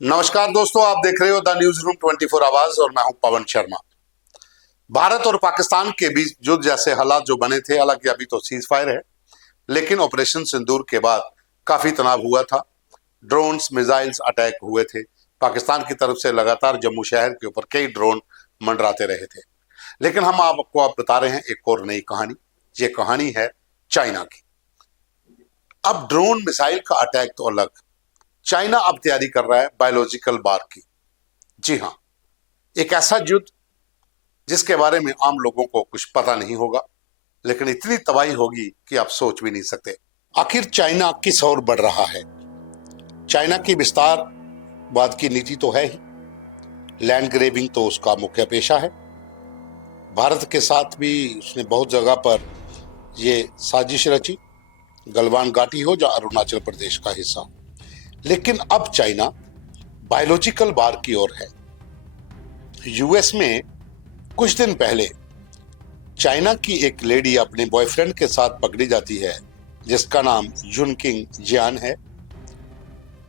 नमस्कार दोस्तों, आप देख रहे हो द न्यूज रूम 24 आवाज और मैं हूं पवन शर्मा। भारत और पाकिस्तान के बीच युद्ध जैसे हालात जो बने थे, हालांकि अभी तो सीज फायर है, लेकिन ऑपरेशन सिंदूर के बाद काफी तनाव हुआ था। ड्रोन्स मिसाइल्स अटैक हुए थे। पाकिस्तान की तरफ से लगातार जम्मू शहर के ऊपर कई ड्रोन मंडराते रहे थे। लेकिन हम आपको अब बता रहे हैं एक और नई कहानी। ये कहानी है चाइना की। अब ड्रोन मिसाइल का अटैक तो अलग, चाइना अब तैयारी कर रहा है बायोलॉजिकल वार की। जी हाँ, एक ऐसा युद्ध जिसके बारे में आम लोगों को कुछ पता नहीं होगा, लेकिन इतनी तबाही होगी कि आप सोच भी नहीं सकते। आखिर चाइना किस ओर बढ़ रहा है? चाइना की विस्तारवाद की नीति तो है ही, लैंड ग्रेबिंग तो उसका मुख्य पेशा है। भारत के साथ भी उसने बहुत जगह पर ये साजिश रची, गलवान घाटी हो या अरुणाचल प्रदेश का हिस्सा हो। लेकिन अब चाइना बायोलॉजिकल वार की ओर है। यूएस में कुछ दिन पहले चाइना की एक लेडी अपने बॉयफ्रेंड के साथ पकड़ी जाती है, जिसका नाम युनकिंग जियान है।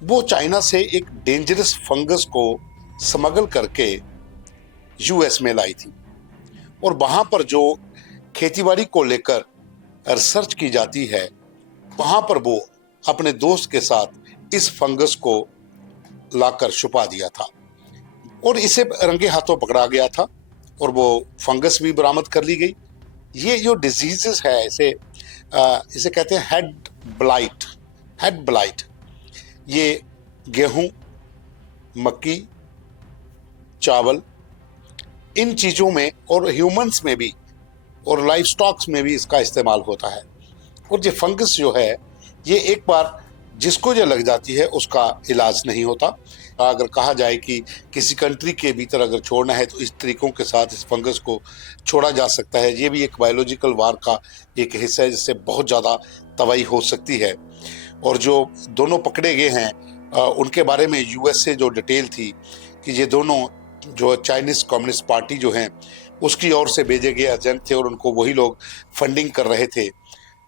वो चाइना से एक डेंजरस फंगस को स्मगल करके यूएस में लाई थी, और वहां पर जो खेतीबाड़ी को लेकर रिसर्च की जाती है, वहां पर वो अपने दोस्त के साथ इस फंगस को लाकर छुपा दिया था और इसे रंगे हाथों पकड़ा गया था और वो फंगस भी बरामद कर ली गई। ये जो डिजीजेस है, इसे कहते हैं हेड ब्लाइट। ये गेहूं, मक्की, चावल, इन चीजों में और ह्यूमंस में भी और लाइफ स्टॉक्स में भी इसका इस्तेमाल होता है। और ये फंगस जो है, ये एक बार जिसको ये लग जाती है उसका इलाज नहीं होता। अगर कहा जाए कि किसी कंट्री के भीतर अगर छोड़ना है तो इस तरीकों के साथ इस फंगस को छोड़ा जा सकता है। ये भी एक बायोलॉजिकल वार का एक हिस्सा है, जिससे बहुत ज़्यादा तबाही हो सकती है। और जो दोनों पकड़े गए हैं, उनके बारे में यूएस से जो डिटेल थी कि ये दोनों जो चाइनीज कम्युनिस्ट पार्टी जो हैं उसकी ओर से भेजे गए एजेंट थे और उनको वही लोग फंडिंग कर रहे थे।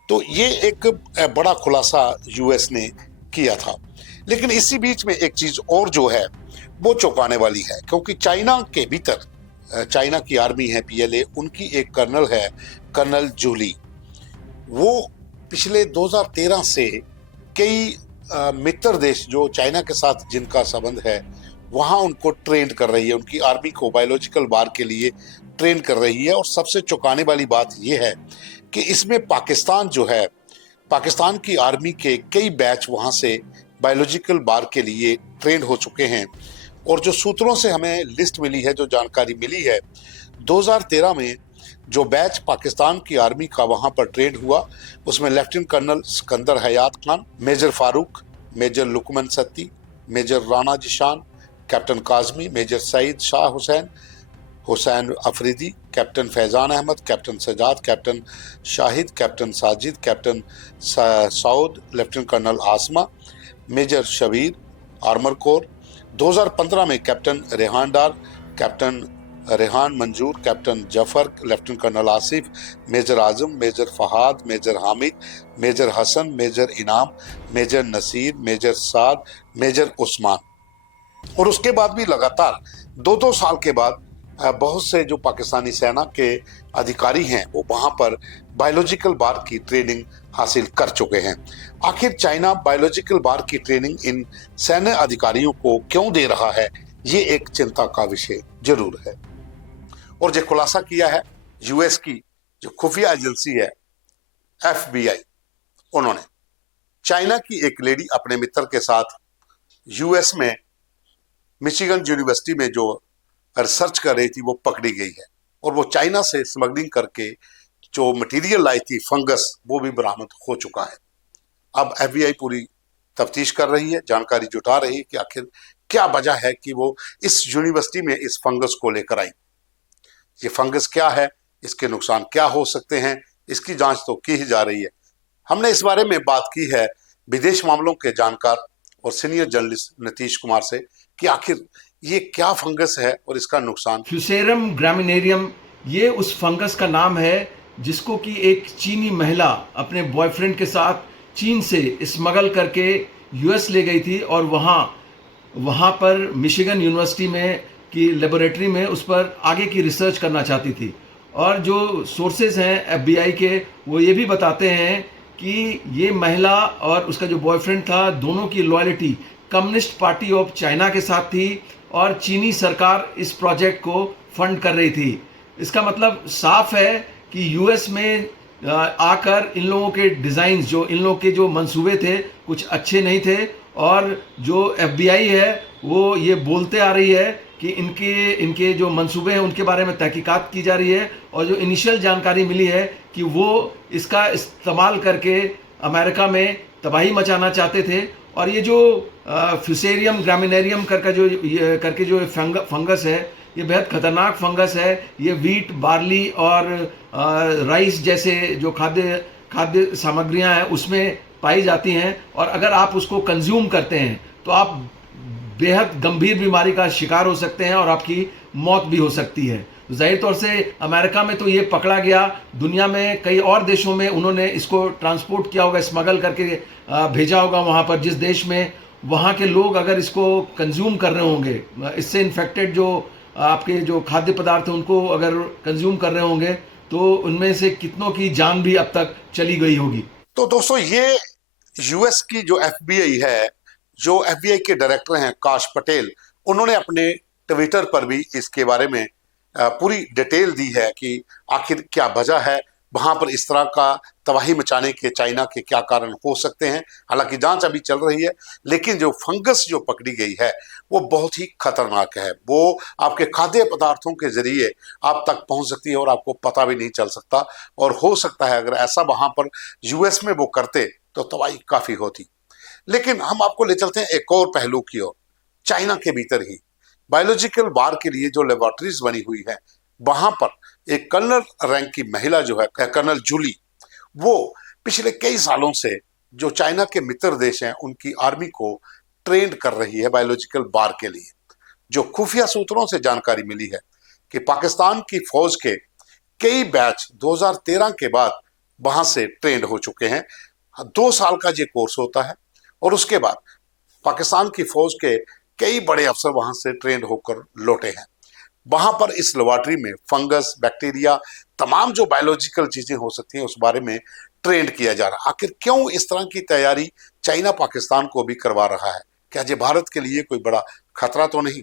तो ये एक बड़ा खुलासा यूएस ने किया था। लेकिन इसी बीच में एक चीज और जो है वो चौंकाने वाली है, क्योंकि चाइना के भीतर चाइना की आर्मी है पीएलए, उनकी एक कर्नल है, कर्नल जूली। वो पिछले 2013 से कई मित्र देश जो चाइना के साथ जिनका संबंध है वहां उनको ट्रेन कर रही है, उनकी आर्मी को बायोलॉजिकल वार के लिए ट्रेन कर रही है। और सबसे चौंकाने वाली बात यह है कि इसमें पाकिस्तान जो है, पाकिस्तान की आर्मी के कई बैच वहां से बायोलॉजिकल वार के लिए ट्रेन हो चुके हैं। और जो सूत्रों से हमें लिस्ट मिली है, जो जानकारी मिली है, 2013 में जो बैच पाकिस्तान की आर्मी का वहां पर ट्रेन हुआ, उसमें lieutenant colonel Sikandar Hayat Khan, major Farooq, major Luqman Satti, major Rana Zeeshan, captain Kazmi, major Saeed Shah Hussain Afridi, captain Faizan Ahmed, captain Sajjad, captain Shahid, captain Sajid, captain Saud, lieutenant colonel Asma, major Shabbir, armour corps. 2015 में captain Rehan Dar, captain Rehan Manzoor, captain Zafar, lieutenant colonel Asif, major Azam, major Fahad, major Hamid, major Hassan, major Inam, major Naseer, major Saad, major Usman. और उसके बाद भी लगातार 2-2 साल के बाद बहुत से जो पाकिस्तानी सेना के अधिकारी हैं वो वहां पर बायोलॉजिकल वार की ट्रेनिंग हासिल कर चुके हैं। आखिर चाइना बायोलॉजिकल वार की ट्रेनिंग इन सैन्य अधिकारियों को क्यों दे रहा है, ये एक चिंता का विषय जरूर है। और जो खुलासा किया है यूएस की जो खुफिया एजेंसी है एफबीआई, उन्होंने चाइना की एक लेडी अपने मित्र के साथ यूएस में मिशिगन यूनिवर्सिटी में जो रिसर्च कर रही थी वो पकड़ी गई है। और वो चाइना से स्मगलिंग करके जो मटेरियल लाई थी फंगस, वो भी बरामद हो चुका है। अब एफबीआई पूरी तफ्तीश कर रही है, जानकारी जुटा रही है कि आखिर क्या वजह है कि वो इस यूनिवर्सिटी में इस फंगस को लेकर आई। ये फंगस क्या है, इसके नुकसान क्या हो सकते हैं, इसकी जांच तो की ही जा रही है। हमने इस बारे में बात की है विदेश मामलों के जानकार और सीनियर जर्नलिस्ट नीतीश कुमार से कि आखिर ये क्या फंगस है और इसका नुकसान। फ्यूसेरम ग्रामिनेरियम, ये उस फंगस का नाम है जिसको कि एक चीनी महिला अपने बॉयफ्रेंड के साथ चीन से स्मगल करके यूएस ले गई थी और वहाँ वहाँ पर मिशिगन यूनिवर्सिटी में की लेबोरेटरी में उस पर आगे की रिसर्च करना चाहती थी। और जो सोर्सेज हैं एफबीआई के, वो ये भी बताते हैं कि ये महिला और उसका जो बॉयफ्रेंड था, दोनों की loyalty communist party of China के साथ थी और चीनी सरकार इस प्रोजेक्ट को फंड कर रही थी। इसका मतलब साफ है कि यूएस में आकर इन लोगों के डिज़ाइंस, जो इन लोगों के जो मंसूबे थे, कुछ अच्छे नहीं थे। और जो एफबीआई है वो ये बोलते आ रही है कि इनके इनके जो मंसूबे हैं उनके बारे में तहकीकात की जा रही है, और जो इनिशियल जानकारी मिली है कि वो इसका इस्तेमाल करके अमेरिका में तबाही मचाना चाहते थे। और ये जो फ्यूसेरियम ग्रामिनेरियम करके जो फंगस है, ये बेहद खतरनाक फंगस है। ये वीट, बार्ली और राइस जैसे जो खाद्य खाद्य सामग्रियां हैं उसमें पाई जाती हैं, और अगर आप उसको कंज्यूम करते हैं तो आप बेहद गंभीर बीमारी का शिकार हो सकते हैं और आपकी मौत भी हो सकती है। जाहिर तौर से अमेरिका में तो ये पकड़ा गया, दुनिया में कई और देशों में उन्होंने इसको ट्रांसपोर्ट किया होगा, स्मगल करके भेजा होगा वहाँ पर, जिस देश में वहाँ के लोग अगर इसको कंज्यूम कर रहे होंगे, इससे इन्फेक्टेड जो आपके जो खाद्य पदार्थ हैं उनको अगर कंज्यूम कर रहे होंगे, तो उनमें से कितनों की जान भी अब तक चली गई होगी। तो दोस्तों, ये यूएस की जो एफबीआई है, जो एफबीआई के डायरेक्टर हैं काश पटेल, उन्होंने अपने ट्विटर पर भी इसके बारे में पूरी डिटेल दी है कि आखिर क्या वजह है वहां पर इस तरह का तबाही मचाने के, चाइना के क्या कारण हो सकते हैं। हालांकि जांच अभी चल रही है, लेकिन जो फंगस जो पकड़ी गई है वो बहुत ही खतरनाक है। वो आपके खाद्य पदार्थों के जरिए आप तक पहुंच सकती है और आपको पता भी नहीं चल सकता। और हो सकता है अगर ऐसा वहां पर यूएस में वो करते तो तबाही काफी होती। लेकिन हम आपको ले चलते हैं एक और पहलू की ओर। चाइना के भीतर ही बायोलॉजिकल वार के लिए जो लेबोरेटरीज बनी हुई है, वहां पर एक कर्नल रैंक की महिला जो है, कर्नल जूली, वो पिछले कई सालों से जो चाइना के मित्र देश हैं उनकी आर्मी को ट्रेंड कर रही है बायोलॉजिकल वार के लिए। जो खुफिया सूत्रों से जानकारी मिली है कि पाकिस्तान की फौज के कई बैच 2013 के बाद वहां से ट्रेंड हो चुके हैं। 2 साल का ये कोर्स होता है और उसके बाद पाकिस्तान की फौज के कई बड़े अफसर वहां से ट्रेंड होकर लौटे हैं। वहां पर इस लेबोरेटरी में फंगस, बैक्टीरिया, तमाम जो बायोलॉजिकल चीजें हो सकती हैं उस बारे में ट्रेंड किया जा रहा है। आखिर क्यों इस तरह की तैयारी चाइना पाकिस्तान को भी करवा रहा है? क्या ये भारत के लिए कोई बड़ा खतरा तो नहीं?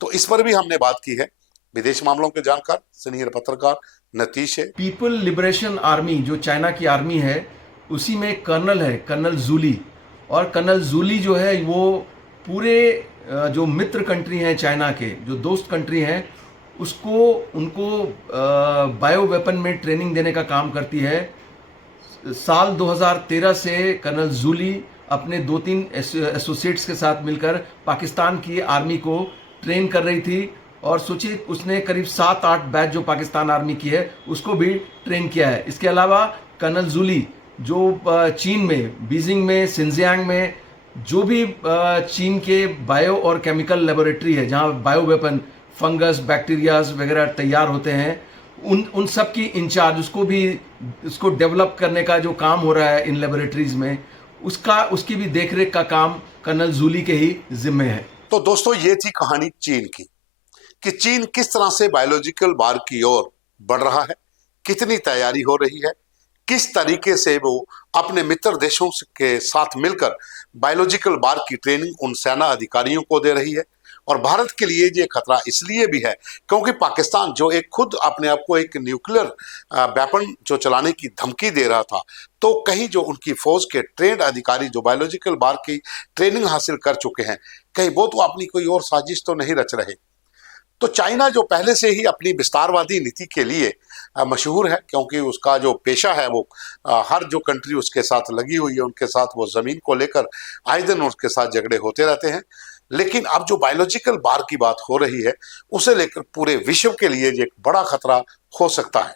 तो इस पर भी हमने बात की है विदेश मामलों के जानकार, सीनियर पत्रकार नीतीश है। पीपल लिबरेशन आर्मी जो चाइना की आर्मी है, उसी में एक कर्नल है, कर्नल जूली। और कर्नल जूली जो है वो पूरे जो मित्र कंट्री हैं चाइना के, जो दोस्त कंट्री हैं, उसको उनको बायो वेपन में ट्रेनिंग देने का काम करती है। साल 2013 से कर्नल जूली अपने 2-3 एसोसिएट्स के साथ मिलकर पाकिस्तान की आर्मी को ट्रेन कर रही थी। और सोचिए, उसने करीब 7-8 बैच जो पाकिस्तान आर्मी की है उसको भी ट्रेन किया है। इसके अलावा कर्नल जूली जो चीन में, बीजिंग में, सिंजियांग में जो भी चीन के बायो और केमिकल लेबोरेटरी है जहाँ बायो वेपन, फंगस, बैक्टीरियाज वगैरह तैयार होते हैं, उन सब की इंचार्ज, उसको डेवलप करने का जो काम हो रहा है इन लेबोरेटरीज में, उसकी भी देखरेख का काम कर्नल जूली के ही जिम्मे है। तो दोस्तों, ये थी कहानी चीन की, कि चीन किस तरह से बायोलॉजिकल वार की ओर बढ़ रहा है, कितनी तैयारी हो रही है, किस तरीके से वो अपने मित्र देशों के साथ मिलकर बायोलॉजिकल वार की ट्रेनिंग उन सेना अधिकारियों को दे रही है। और भारत के लिए ये खतरा इसलिए भी है क्योंकि पाकिस्तान जो एक खुद अपने आप को एक न्यूक्लियर वेपन जो चलाने की धमकी दे रहा था, तो कहीं जो उनकी फौज के ट्रेंड अधिकारी जो बायोलॉजिकल वार की ट्रेनिंग हासिल कर चुके हैं, कहीं वो तो अपनी कोई और साजिश तो नहीं रच रहे। तो चाइना जो पहले से ही अपनी विस्तारवादी नीति के लिए मशहूर है, क्योंकि उसका जो पेशा है वो हर जो कंट्री उसके साथ लगी हुई है उनके साथ वो जमीन को लेकर आए दिन उसके साथ झगड़े होते रहते हैं। लेकिन अब जो बायोलॉजिकल वार की बात हो रही है उसे लेकर पूरे विश्व के लिए एक बड़ा खतरा हो सकता है।